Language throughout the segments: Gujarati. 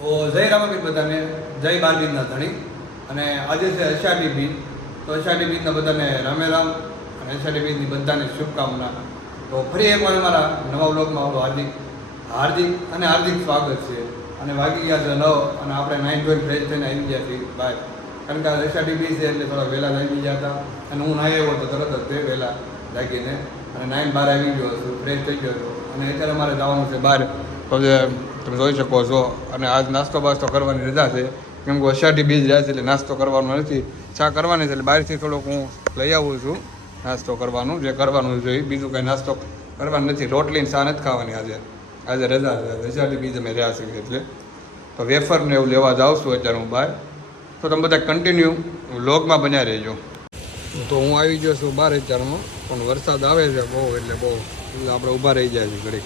તો જય રામાબીન બધાને, જય બાલબીનના ધણી. અને આજે છે અષાઢી બીજ. તો અષાઢી બીજના બધાને રામે રામ અને અષાઢી બીજની બધાને શુભકામના. તો ફરી એકવાર અમારા નવા બ્લોગમાં આપણું હાર્દિક. હાર્દિક અને હાર્દિક સ્વાગત છે. અને વાગી ગયા છે નવ અને આપણે નાઇન જોઈન ફ્રેશ થઈને આવી ગયા છીએ. બહાર કારણ કે આ અષાઢી બીજ છે એટલે થોડા વહેલા જાગી ગયા હતા. અને હું નાહી આવ્યો તો તરત જ તે વહેલા જાગીને અને નાઇન બાર આવી ગયો છું ફ્રેશ થઈ ગયો હતો અને અત્યારે અમારે જવાનું છે બહાર તમે જોઈ શકો છો. અને આજ નાસ્તો બાસ્તો કરવાની રજા છે. કેમ કે અષાઢી બીજ રહ્યા છે એટલે નાસ્તો કરવાનો નથી. ચા કરવાની છે એટલે બહારથી થોડુંક હું લઈ આવું છું નાસ્તો કરવાનું, જે કરવાનું જોઈએ બીજું કંઈ નાસ્તો કરવાનું નથી. રોટલી ને ચા નથી ખાવાની આજે. આજે રજા છે. અષાઢી બીજ અમે રહ્યા છીએ એટલે. તો વેફરને એવું લેવા જાઉં છું અત્યારે હું બહાર. તો તમે બધા કન્ટિન્યુ વ્લોગમાં બન્યા રહેજો. તો હું આવી ગયો છું બાર અત્યારમાં. પણ વરસાદ આવે છે બહુ એટલે બહુ. એટલે આપણે ઊભા રહી જાય છે ઘડીક.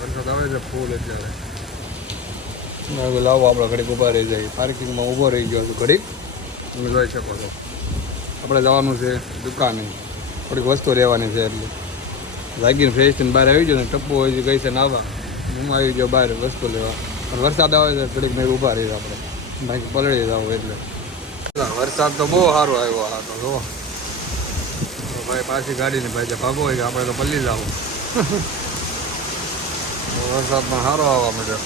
વરસાદ આવે છે ફૂલ હવે લાવો આપણે ઘડીક ઊભા રહી જાય. પાર્કિંગમાં ઊભો રહી ગયો છું ઘડીક. તમે જોઈ શકો છો. આપણે જવાનું છે દુકાને. થોડીક વસ્તુ લેવાની છે એટલે. લાગીને ફ્રેશ થઈને બહાર આવી ગયો ને ટપ્પો હોય છે ગઈ છે નાવા. હું આવી ગયો બહાર વસ્તુ લેવા. પણ વરસાદ આવે છે ઘડીક મેં ઊભા રહીએ આપણે. બાકી પલળી જાવ એટલે. વરસાદ તો બહુ સારો આવ્યો આ તો જો. ભાઈ પાછી ગાડીને ભાઈ ભાગો હોય કે આપણે તો પલ્લી જાવ વરસાદ પણ સારો આવવા મિત્રો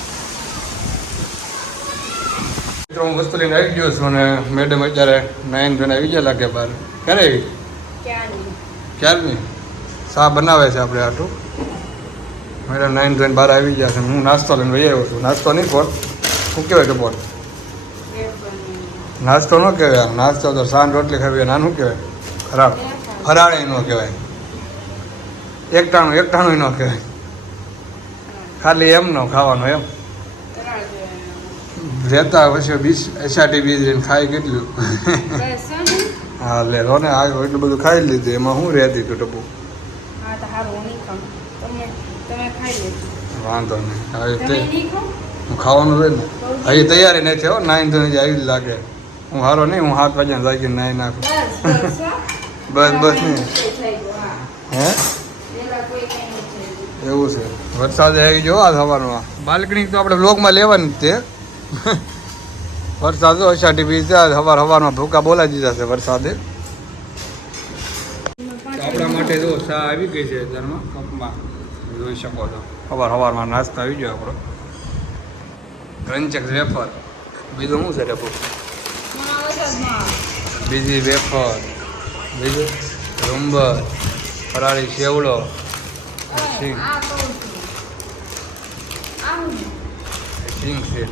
હું વસ્તુ લઈને આવી ગયો છું અને મેડમ અત્યારે નાઈન ધોઈને આવી ગયા લાગે બહાર ક્યારે આવી? ક્યારની? ચા બનાવે છે આપણે આટલું? મેડમ નાઈન જોઈને બહાર આવી ગયા છે હું નાસ્તો લઈને વહી આવ્યો છું. નાસ્તો નહીં બોલ. શું કહેવાય કે બોલ? નાસ્તો ન કહેવાય. નાસ્તો તો સાંજ રોટલી ખાવી નાનું કહેવાય. ખરાબ ફરાળે ન કહેવાય. એકટાણું એકટાણું ન કહેવાય. ખાલી એમ ખાવાનો ખાવાનું એમ. રહેતા પછી બીજ એસઆરટી બીજ લઈને ખાઈ કેટલું? હા લે રો ને આ એટલું બધું ખાઈ લીધું એમાં શું રહેતી તું ટપુ? તો નહીં વાંધો નહીં. તે નહીં હું ખાવાનું રહે ને હજી તૈયારી નથી હો નાઈન ધોઈને આવી જ લાગે. હું હારો નહીં હું હાથ વાગ્યા લાગીને નાઈ નાખું. બસ બસ. બસ બસ નહીં. હા. હે પેલા કોઈ કંઈ નથી થઈ ગયું. એવું છે. વરસાદ આવી ગયો આ સવારમાં બાલ્કની તો આપણે બ્લોકમાં લેવાની જ તે વરસાદ તો અષાઢી બીજ છે સવાર સવારમાં ભૂકા બોલાવી દીધા છે વરસાદે. આપણા માટે જો ચા આવી ગઈ છે અત્યારમાં જોઈ શકો છો. સવાર સવારમાં નાસ્તો આવી ગયો આપણો. ક્રંચક વેફર. બીજું શું છે ડબ્બુ? બીજી વેફર. બીજું? રૂંબર ફરાળી સેવડો સિંગ. સિંગ છે.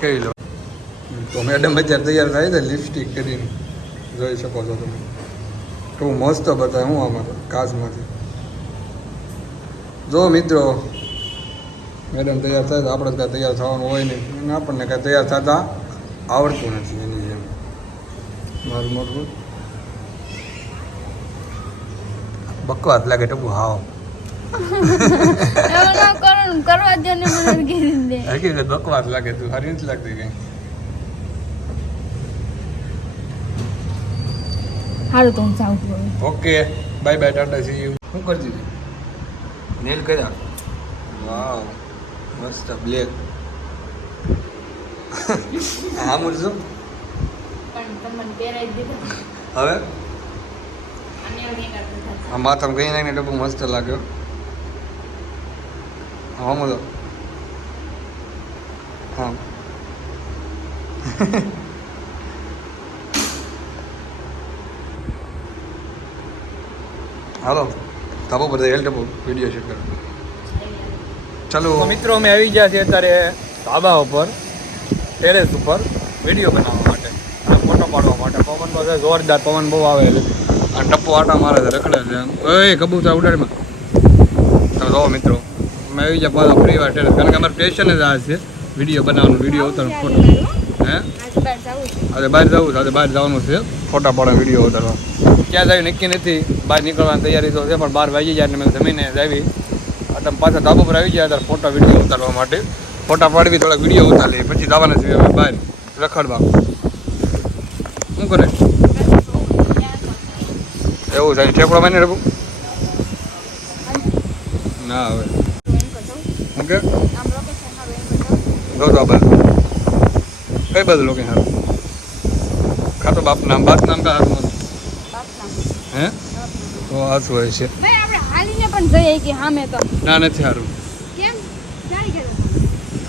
કહી લો તો મેડમ અત્યારે તૈયાર થાય છે લિપસ્ટિક કરીને. જોઈ શકો છો તમે. કેવું મસ્ત બતાવે હું આમાં કાચમાંથી. જો મિત્રો મેડમ તૈયાર થાય તો આપણે કાંઈ તૈયાર થવાનું હોય નહીં. આપણને કાંઈ તૈયાર થતા આવડતું નથી એની જેમ. મારું મોટું બકવાસ લાગે ટપુ હાવ. કરવા દો ને મને કીધી દે. હકીકત બકવાસ લાગે તું સારી નથી લાગતી કઈ. હારું તો હું જાઉં okay bye bye tata see you શું કરતી હતી નેલ કર્યા? વાવ મસ્ત બ્લેક. હા મૂરશું પણ તમને પહેરાવી દીધું. હવે અને એવું નહીં કરતા થતા. આ માથામાં ગઈ નાખીને ડબ્બો મસ્ત લાગ્યો. હા હા. હાલો ધાબો પર હેલ ટપો વીડિયો શેર કરો. ચાલો. મિત્રો, અમે આવી ગયા છીએ અત્યારે ધાબા ઉપર ટેરેસ ઉપર, વીડિયો બનાવવા માટે ફોટો પાડવા માટે. પવન બધા જોરદાર પવન બહુ આવે છે. અને ટપ્પો આટા મારે છે રખડે છે ઓય કબૂતર ઉડાડમાં તમે જોવો મિત્રો મેં આવી જાય પાછા ફરી વાર ટેરેસ કારણ કે અમારે પેશન જ આ છે. વીડિયો બનાવવાનું વીડિયો ઉતારવાનો ફોટો હે? આજે બહાર જાવું છે. બહાર જવું છે આજે બહાર જવાનું છે. ફોટા પાડવા વીડિયો ઉતારવા. ક્યાં જાય નક્કી નથી. બહાર નીકળવાની તૈયારી તો છે પણ બહાર વાગી જાય એટલે મેં જમીને જ આવી. આ તમે પાછા ધાબા પર આવી ગયા ત્યારે ફોટા વીડિયો ઉતારવા માટે. ફોટા પાડવી થોડા વીડિયો ઉતારી પછી જવાના છીએ બહાર રખડવા. શું કરે? એવું છે ઠેકડો માની રખું? ના હવે. બતાવો. જો તો કઈ બાજુ લોકો સારું ખાતો બાપ નામ બાપ નામ કા હારું હે? તો શું હોય છે? આપણે હાલીને પણ જઈએ કે સામે તો ના નથી સારું કેમ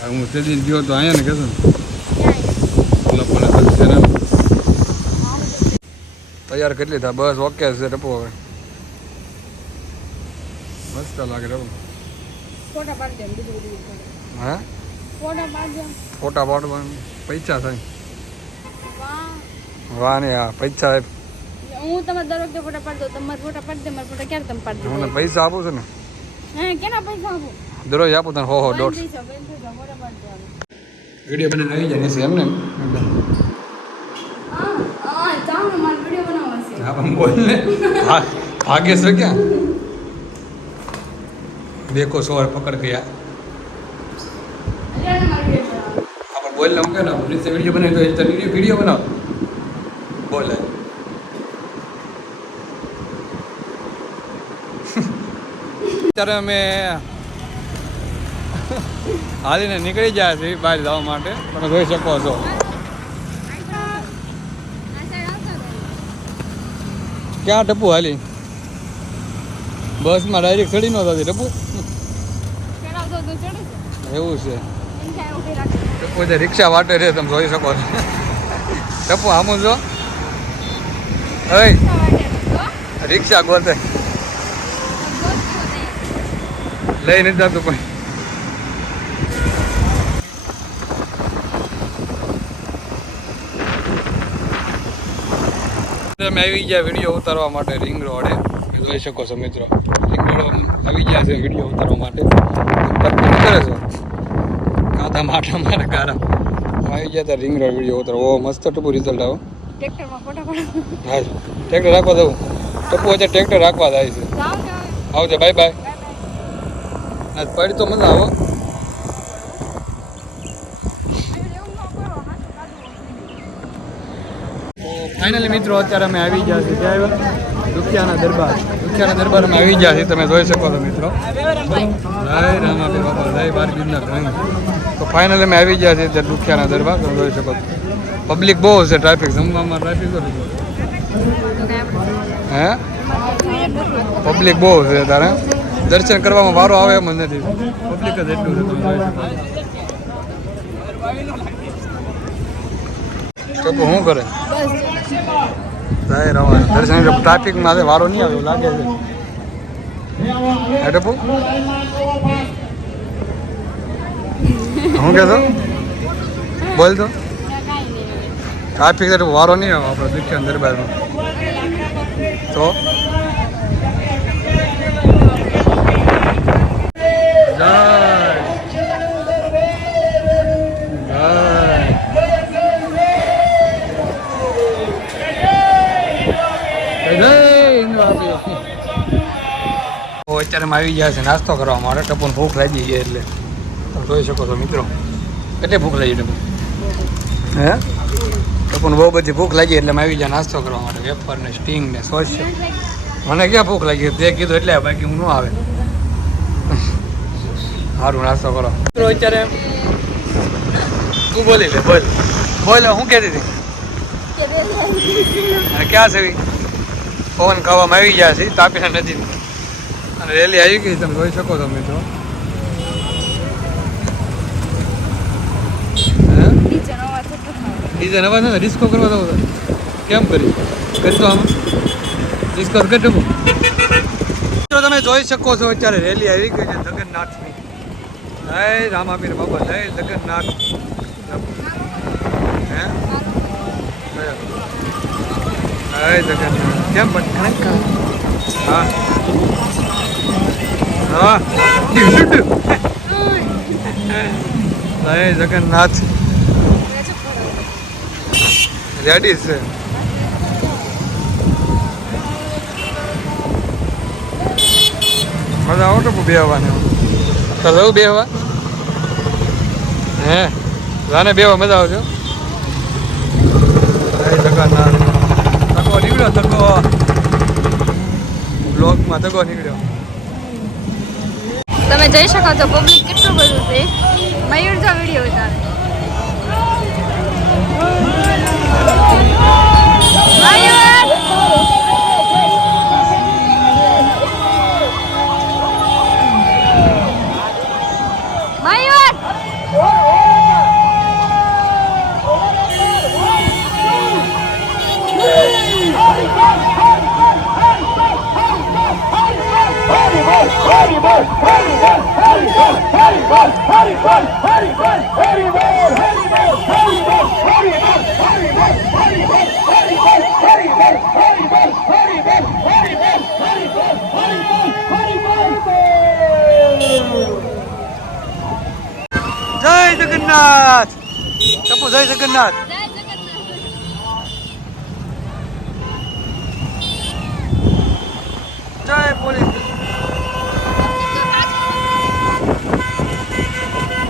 હું તે દી ગયો તો અહીંયા ને કહેશો ને. તૈયાર કેટલી થાય બસ ઓકે છે ટપો હવે. મસ્ત લાગે ટપો હા પાડી દે બીજું બધું કરે. હે? ફોટા પાડી દે ફોટા પાડવાનું પૈસા થાય. વાહ. ને હા પૈસા હું તમારે દર વખતે ફોટા પાડી દઉં તમારે ફોટા પાડી દે મારા ફોટા ક્યારે તમે પાડી મને દો પૈસા આપું છું ને? હે કેના પૈસા આપું? દરરોજ આપું તને હો હો દોઢ વીડિયો બને આવી જાય એમ એમને હા હા જાઓ ને મારે વીડિયો બનાવવા છે હા પણ બોલ ને ભા- ભાગે છે ક્યાં દેખો સોર પકડ ગયા અરે મારે વીડિયો બનાવવા આપણે બોલ ને હું કે ના નીચે વીડિયો બનાવી તો એ વીડિયો વીડિયો બનાવ બોલે અત્યારે અમે હાલીને નીકળી ગયા છીએ બહાર જવા માટે તમે જોઈ શકો છો આ સાઈડ આવતા રહો. ક્યાં ટપુ હાલી? બસમાં ડાયરેક્ટ ચડી નહોતા ટપુ? એવું છે. ટપુ જે રિક્ષા વાટે રે તમે જોઈ શકો છો. ટપુ આમું જો. રિક્ષા ગોતે. લઈ નથી જતું પણ તમે આવી ગયા વીડિયો ઉતારવા માટે રિંગ રોડે જોઈ શકો છો મિત્રો. રિંગ રોડ આવી ગયા છે વીડિયો ઉતારવા માટે. કરે છે? કાંતા માટા મારે ગારા. આવી ગયા ત્યાં રિંગ રોડ વીડિયો ઉતારો ઓ મસ્ત ટપુ રિઝલ્ટ આવો. હા ટ્રેક્ટર રાખવા દઉં ટપુ વચ્ચે ટ્રેક્ટર રાખવા જાય છે. આવજે બાય બાય બાય બાય આજ પડી તો મજા આવો હવે એવું ન કરો હાથ કાઢવો ફાઇનલી મિત્રો, અત્યારે અમે આવી ગયા છીએ ત્યાં આવ્યા દુખિયાના દરબાર. દુખિયાના દરબારમાં આવી ગયા છીએ. તમે જોઈ શકો છો, મિત્રો. જય રામાબી બાપા તો ફાઇનલી અમે આવી ગયા છીએ ત્યાં દુખિયાના દરબાર. તમે જોઈ શકો છો. પબ્લિક બહુ છે ટ્રાફિક જમવામાં ટ્રાફિક હે? પબ્લિક બહુ છે તારે દર્શન કરવામાં વારો આવે એમ જ નથી. પબ્લિક જ એટલું છે. જોઈ તો શું કરે? જય રવા દર્શન ટ્રાફિકમાં વારો નહીં આવ્યો, લાગે છે. હે શું હું કહેતો બોલ તો. ટ્રાફિક વારો નહીં આવ્યો, આપણે દુખ્યા દરબારમાં. તો જય જય જય અમે આવી ગયા છે નાસ્તો કરવા માટે ટપોને ભૂખ લાગી ગઈ એટલે. તમે જોઈ શકો છો મિત્રો. કેટલી ભૂખ લાગી ટપુ હે? ટપુને બહુ બધી ભૂખ લાગી એટલે અમે આવી ગયા નાસ્તો કરવા માટે. વેફર ને સ્ટિંગ ને સોસ મને ક્યાં ભૂખ લાગી તે કીધું એટલે બાકી હું ન આવે. સારું નાસ્તો કરો. મિત્રો અત્યારે તું બોલી લે બોલ. બોલ હું કહેતી હતી? ક્યાં છે? ફોન પવન ખાવામાં આવી ગયા છે તાપીના નદી રેલી આવી ગઈ તમે જોઈ શકો છે તો. ડીજે નવા છે ને ડિસ્કો કરવા દઉં કેમ કરી? કરશો આમ. ડિસ્કો કેટલું મિત્રો, તમે જોઈ શકો છો, અત્યારે રેલી આવી ગઈ છે જગન્નાથની. જય રામાબીર બાબા જય જગન્નાથ. હે? જય જગન્નાથ. કેમ પણ હા. હા. જય જગન્નાથ. રેડી છે. મજા આવો તો બેહવાની તો રહું બેહવા હે રાને બેહવા મજા આવજો. જગન્નાથ. તકો નીકળ્યો તકો. બ્લોકમાં તકો નીકળ્યો. તમે જઈ શકો છો પબ્લિક કેટલું બધું છે. મયુર જો વીડિયો ઉતારે જય જગન્નાથ ટપુ જય જગન્નાથ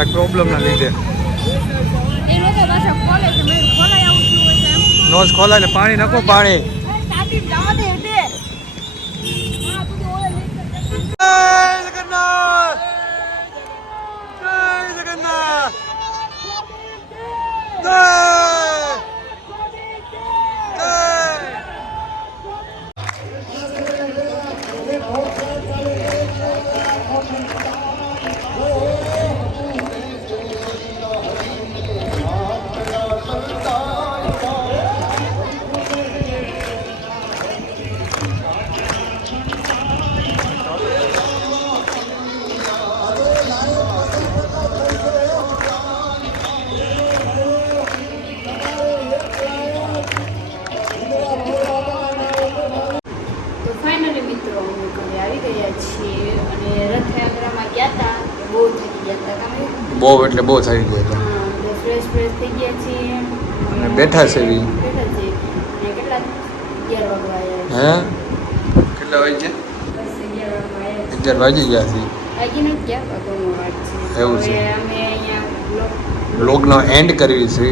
કાંઈક પ્રોબ્લેમના લીધે નોઝ ખોલાય પાણી નાખો પાણી જગન્નાથ ગયા છીએ અને રથયાત્રામાં ગયા હતા બહુ થકી ગયા હતા. તમે? બહુ એટલે બહુ થઈ ગયું હતું. ફ્રેશ ફ્રેશ થઈ ગયા છીએ. અને બેઠા છે બી. બેઠા છે. અને કેટલા અગિયાર વાગવા આવ્યા હે? કેટલા વાગે છે બસ અગિયાર વાગવા આવ્યા છે. અગિયાર વાગી ગયા છે. વાત એવું છે. અમે અહીંયા બ્લોગ એન્ડ કરવી છે.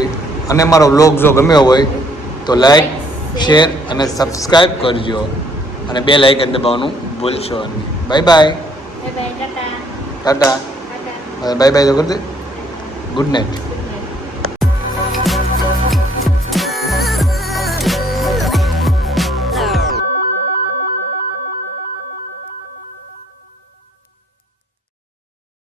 અને મારો બ્લોગ જો ગમ્યો હોય તો લાઈક શેર અને સબસ્ક્રાઈબ કરજો. અને બે લાઇકન દબાવવાનું. ભૂલશો નહીં bye bye. Bye bye tata. Bye bye તો કરી દે. Good night.